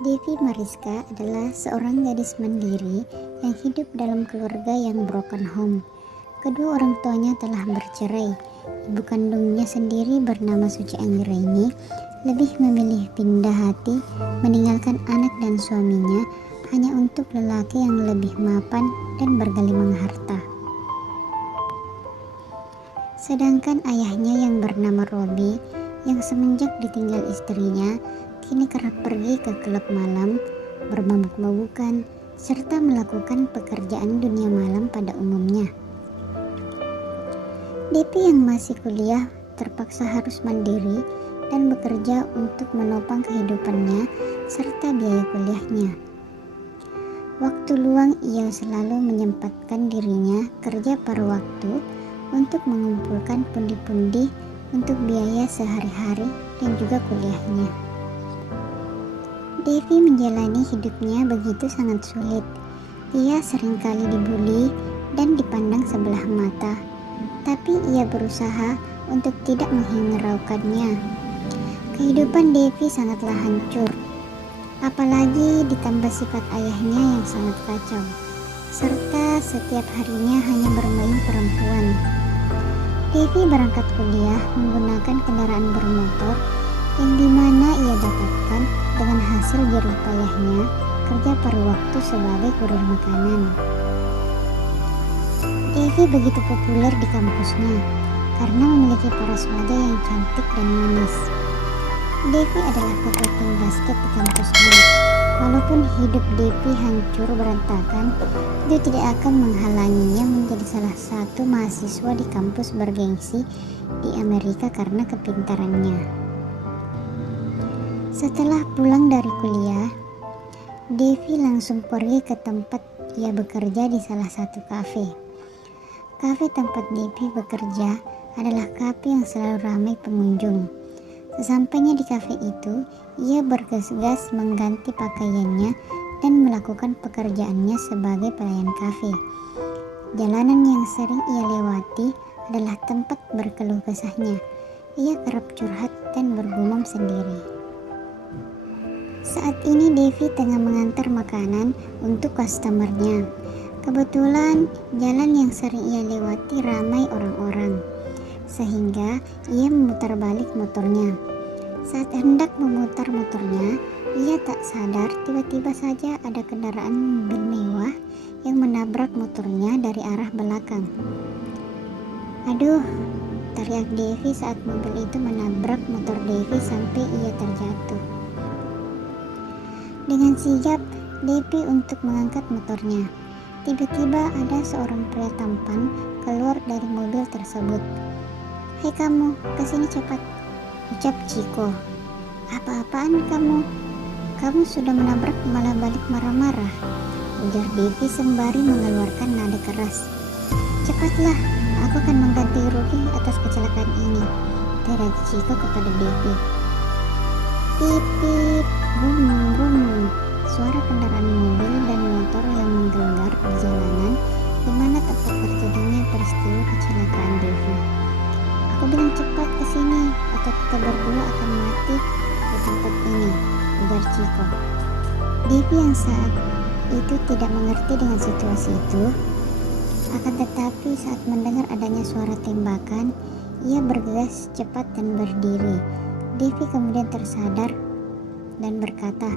Devi Mariska adalah seorang gadis mandiri yang hidup dalam keluarga yang broken home. Kedua orang tuanya telah bercerai. Ibu kandungnya sendiri bernama Suci Anggraini lebih memilih pindah hati meninggalkan anak dan suaminya hanya untuk lelaki yang lebih mapan dan bergelimang harta. Sedangkan ayahnya yang bernama Robi yang semenjak ditinggal istrinya kini kerap pergi ke klub malam, bermabuk-mabukan, serta melakukan pekerjaan dunia malam pada umumnya. Devi yang masih kuliah terpaksa harus mandiri dan bekerja untuk menopang kehidupannya serta biaya kuliahnya. Waktu luang ia selalu menyempatkan dirinya kerja paruh waktu untuk mengumpulkan pundi-pundi untuk biaya sehari-hari dan juga kuliahnya. Devi menjalani hidupnya begitu sangat sulit. Ia seringkali dibully dan dipandang sebelah mata, tapi ia berusaha untuk tidak menghiraukannya. Kehidupan Devi sangatlah hancur, apalagi ditambah sifat ayahnya yang sangat kacau, serta setiap harinya hanya bermain perempuan. Devi berangkat kuliah menggunakan kendaraan bermotor yang dimana ia dapatkan dengan hasil jerih payahnya kerja paruh waktu sebagai kurir makanan. Devi begitu populer di kampusnya karena memiliki paras wajah yang cantik dan manis. Devi adalah ketua tim basket di kampusnya. Walaupun hidup Devi hancur berantakan, itu tidak akan menghalanginya menjadi salah satu mahasiswa di kampus bergengsi di Amerika karena kepintarannya. Setelah pulang dari kuliah, Devi langsung pergi ke tempat ia bekerja di salah satu kafe. Kafe tempat Devi bekerja adalah kafe yang selalu ramai pengunjung. Sesampainya di kafe itu, ia bergegas mengganti pakaiannya dan melakukan pekerjaannya sebagai pelayan kafe. Jalanan yang sering ia lewati adalah tempat berkeluh kesahnya. Ia kerap curhat dan bergumam sendiri. Saat ini Devi tengah mengantar makanan untuk customernya. Kebetulan jalan yang sering ia lewati ramai orang-orang, sehingga ia memutar balik motornya. Saat hendak memutar motornya, ia tak sadar tiba-tiba saja ada kendaraan mobil mewah yang menabrak motornya dari arah belakang. Aduh, teriak Devi saat mobil itu menabrak motor Devi sampai ia terjatuh. Dengan sigap Devi untuk mengangkat motornya. Tiba-tiba ada seorang pria tampan keluar dari mobil tersebut. "Hei kamu, kesini cepat," ucap Ciko. "Apa-apaan kamu? Kamu sudah menabrak malah balik marah-marah," ujar Devi sembari mengeluarkan nada keras. "Cepatlah, aku akan mengganti rugi atas kecelakaan ini," teriak Ciko kepada Devi. Pip pip, brum brum, suara kendaraan mobil dan motor yang menggelegar di jalanan di mana tempat terjadinya peristiwa kecelakaan Devi. "Aku bilang cepat ke sini atau kita berdua akan mati di tempat ini," ujar Ciko. Devi yang saat itu tidak mengerti dengan situasi itu, akan tetapi saat mendengar adanya suara tembakan, ia bergegas cepat dan berdiri. Devi kemudian tersadar dan berkata,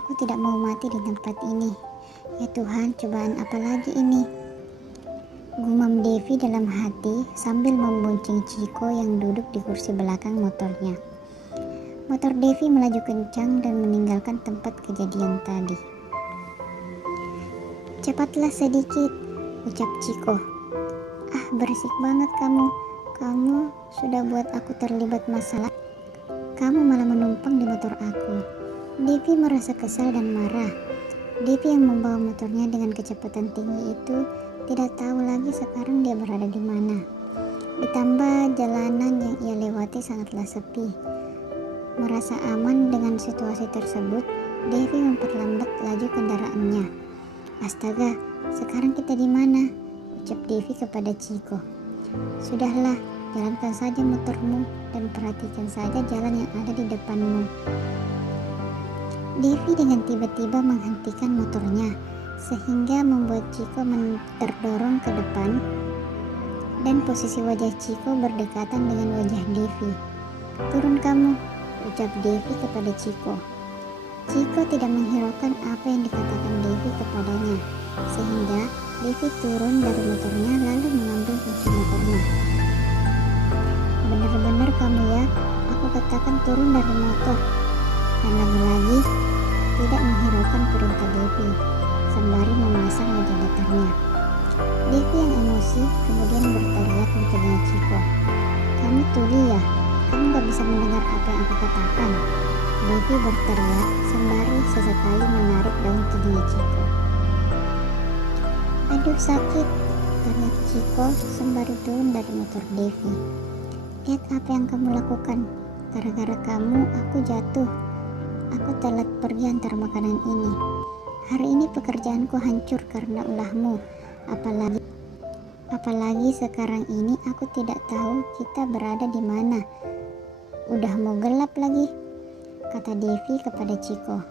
"Aku tidak mau mati di tempat ini. Ya Tuhan, cobaan apa lagi ini?" Gumam Devi dalam hati sambil membonceng Ciko yang duduk di kursi belakang motornya. Motor Devi melaju kencang dan meninggalkan tempat kejadian tadi. "Cepatlah sedikit," ucap Ciko. "Ah, berisik banget kamu. Kamu sudah buat aku terlibat masalah. Kamu malah menumpang di motor aku." Devi merasa kesal dan marah. Devi yang membawa motornya dengan kecepatan tinggi itu tidak tahu lagi sekarang dia berada di mana. Ditambah jalanan yang ia lewati sangatlah sepi. Merasa aman dengan situasi tersebut, Devi memperlambat laju kendaraannya. "Astaga, sekarang kita di mana?" ucap Devi kepada Ciko. "Sudahlah, jalankan saja motormu dan perhatikan saja jalan yang ada di depanmu." Devi dengan tiba-tiba menghentikan motornya, sehingga membuat Chiko terdorong ke depan dan posisi wajah Chiko berdekatan dengan wajah Devi. "Turun kamu," ucap Devi kepada Chiko. Chiko tidak menghiraukan apa yang dikatakan Devi kepadanya, sehingga Devi turun dari motornya lalu mengambil kunci motornya. "Benar-benar kamu ya, aku katakan turun dari motor." Dan lagi-lagi tidak menghiraukan perintah Devi, sembari memasang wajah datarnya. Devi yang emosi kemudian berteriak di telinga Chiko, "Kamu tuli ya? Kamu gak bisa mendengar apa yang aku katakan?" Devi berteriak sembari sesekali menarik daun telinga Chiko. "Aduh sakit," teriak Chiko sembari turun dari motor Devi. "Lihat apa yang kamu lakukan. Gara-gara kamu aku jatuh. Aku telat pergi antar makanan ini. Hari ini pekerjaanku hancur karena ulahmu. Apalagi sekarang ini aku tidak tahu kita berada di mana. Udah mau gelap lagi," kata Devi kepada Chiko.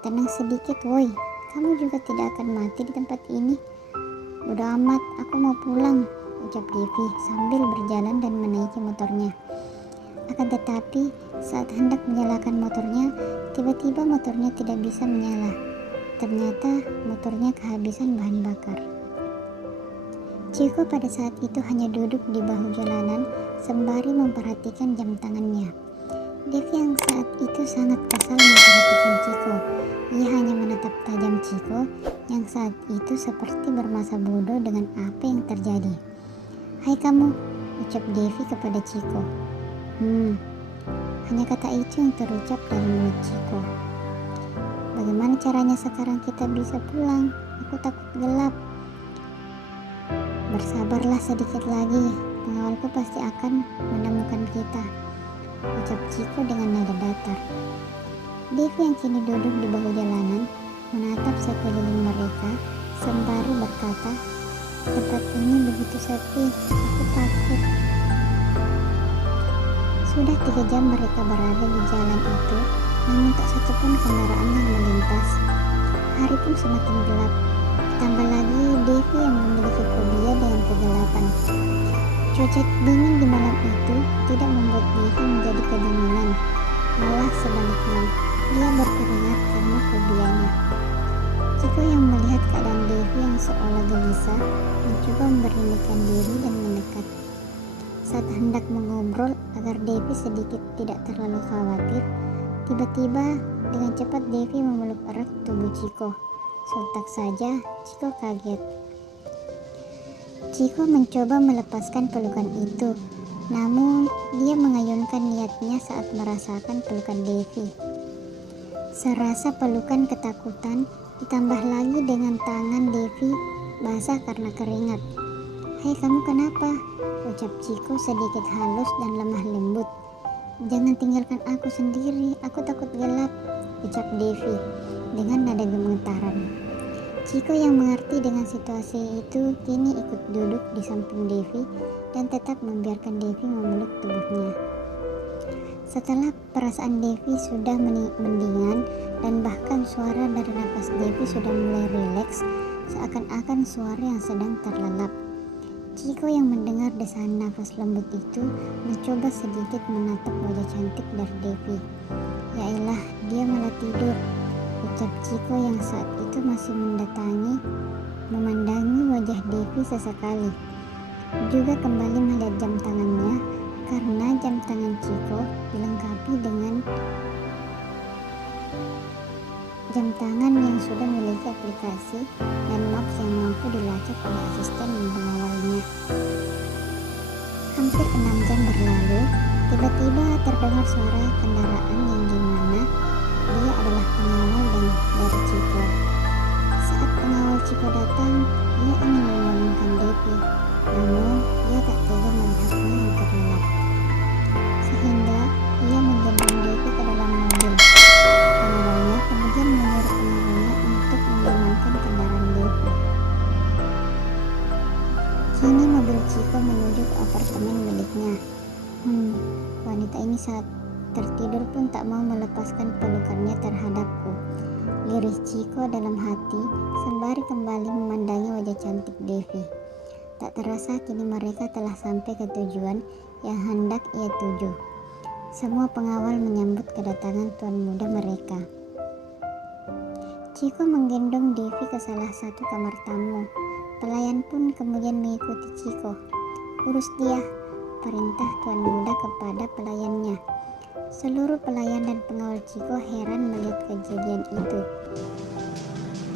"Tenang sedikit woi, kamu juga tidak akan mati di tempat ini." "Bodo amat, aku mau pulang," ucap Devi sambil berjalan dan menaiki motornya. Akan tetapi saat hendak menyalakan motornya, tiba-tiba motornya tidak bisa menyala. Ternyata motornya kehabisan bahan bakar. Chiko pada saat itu hanya duduk di bahu jalanan sembari memperhatikan jam tangannya. Devi yang saat itu sangat kesal memperhatikan Chiko. Ia hanya menatap tajam Chiko yang saat itu seperti bermasa bodoh dengan apa yang terjadi. "Hai kamu," ucap Devi kepada Chiko. Hanya kata itu yang terucap dari mulut Chiko. "Bagaimana caranya sekarang kita bisa pulang? Aku takut gelap." "Bersabarlah sedikit lagi, pengawalku pasti akan menemukan kita," ucap Chiko dengan nada datar. Devi yang kini duduk di bahu jalanan menatap sekeliling mereka sembari berkata, "Tempat ini begitu sepi, aku takut." Sudah 3 jam mereka berada di jalan itu, namun tak satupun kendaraan yang melintas. Hari pun semakin gelap. Tambah lagi Devi yang memiliki fobia dengan kegelapan. Cuaca dingin di malam itu tidak membuat Devi menjadi kedinginan. Malah sebaliknya, dia berkeringat karena fobianya. Chiko yang melihat keadaan Devi yang seolah gelisah, mencoba memberanikan diri dan mendekat. Saat hendak mengobrol agar Devi sedikit tidak terlalu khawatir, tiba-tiba dengan cepat Devi memeluk erat tubuh Chiko. Sontak saja Chiko kaget. Chiko mencoba melepaskan pelukan itu, namun dia mengayunkan niatnya saat merasakan pelukan Devi. Serasa pelukan ketakutan ditambah lagi dengan tangan Devi basah karena keringat. "Hei kamu kenapa?" ucap Chiko sedikit halus dan lemah lembut. "Jangan tinggalkan aku sendiri, aku takut gelap," ucap Devi dengan nada gemetaran. Chiko yang mengerti dengan situasi itu kini ikut duduk di samping Devi dan tetap membiarkan Devi memeluk tubuhnya. Setelah perasaan Devi sudah mendingan dan bahkan suara dari napas Devi sudah mulai rileks, seakan-akan suara yang sedang terlelap. Chiko yang mendengar desahan nafas lembut itu mencoba sedikit menatap wajah cantik dari Devi. "Yaelah, dia malah tidur," ucap Chiko yang saat itu masih memandangi wajah Devi sesekali. Juga kembali melihat jam tangannya, karena jam tangan Chiko dilengkapi dengan jam tangan yang sudah memiliki aplikasi dan maps yang mampu dilacak oleh asisten dan pengawalnya. Hampir 6 jam berlalu, tiba-tiba terdengar suara kendaraan yang dimana dia adalah pengawal dari Chiko. Saat pengawal Chiko datang, ia ingin membangunkan Devi, namun ia tak tega melihatnya yang terlelap. Sehingga ia menggendong Devi ke dalam mobil. Pengawalnya kemudian menyuruh pengawalnya untuk mengamankan kendaraan Devi. Kini mobil Chiko menuju ke apartemen miliknya. Wanita ini saat tertidur pun tak mau melepas Iris Chiko dalam hati sembari kembali memandangi wajah cantik Devi. Tak terasa kini mereka telah sampai ke tujuan yang hendak ia tuju. Semua pengawal menyambut kedatangan tuan muda mereka. Chiko menggendong Devi ke salah satu kamar tamu. Pelayan pun kemudian mengikuti Chiko. "Urus dia," perintah tuan muda kepada pelayannya. Seluruh pelayan dan pengawal Chiko heran melihat kejadian itu.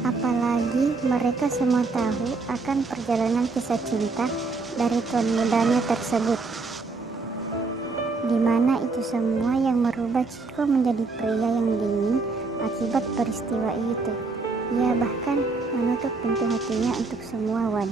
Apalagi mereka semua tahu akan perjalanan kisah cinta dari tuan mudanya tersebut. Di mana itu semua yang merubah Chiko menjadi pria yang dingin akibat peristiwa itu. Ia bahkan menutup pintu hatinya untuk semua wanita.